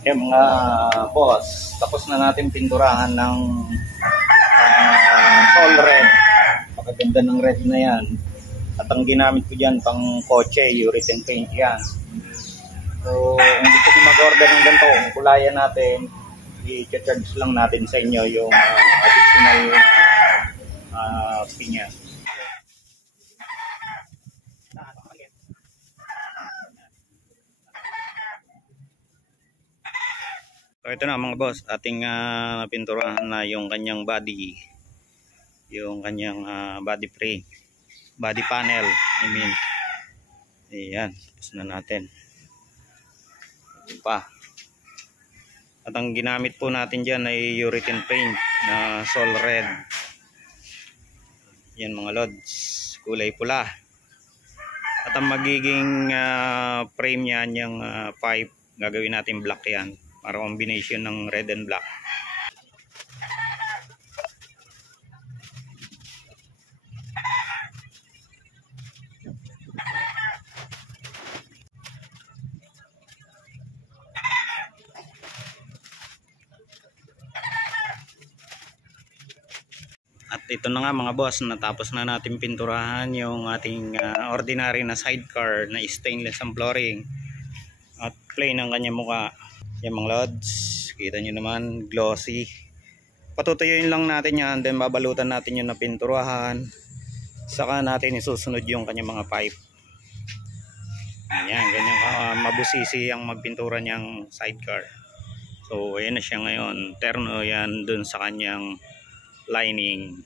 Okay, mga boss, tapos na natin pinturahan ng tall red. Pagkaganda ng red na yan. At ang ginamit ko dyan pang kotse, urethane paint yan. So, kung gusto nyo mag-order ng ganito, kulayan natin, i-charge lang natin sa inyo yung additional fee niya. So ito na mga boss, ating pinturahan na yung kanyang body, yung kanyang body frame, body panel, I mean. Ayan, tapos na natin. Ito pa. At ang ginamit po natin dyan ay urethane paint na sol red. Yan mga lods, kulay pula. At ang magiging frame niyan, yung pipe, gagawin natin black yan. Para combination ng red and black. At ito na nga mga boss, natapos na natin pinturahan yung ating ordinary na sidecar na stainless ang flooring. At plain ang kanyang mukha. Yan mga lods, kita nyo naman, glossy. Patutuyuin lang natin yan, then babalutan natin yung napinturahan. Saka natin isusunod yung kanyang mga pipe. Ayan, ganyan mabusisi ang magpintura niyang sidecar. So ayan na siya ngayon, terno yan dun sa kanyang lining.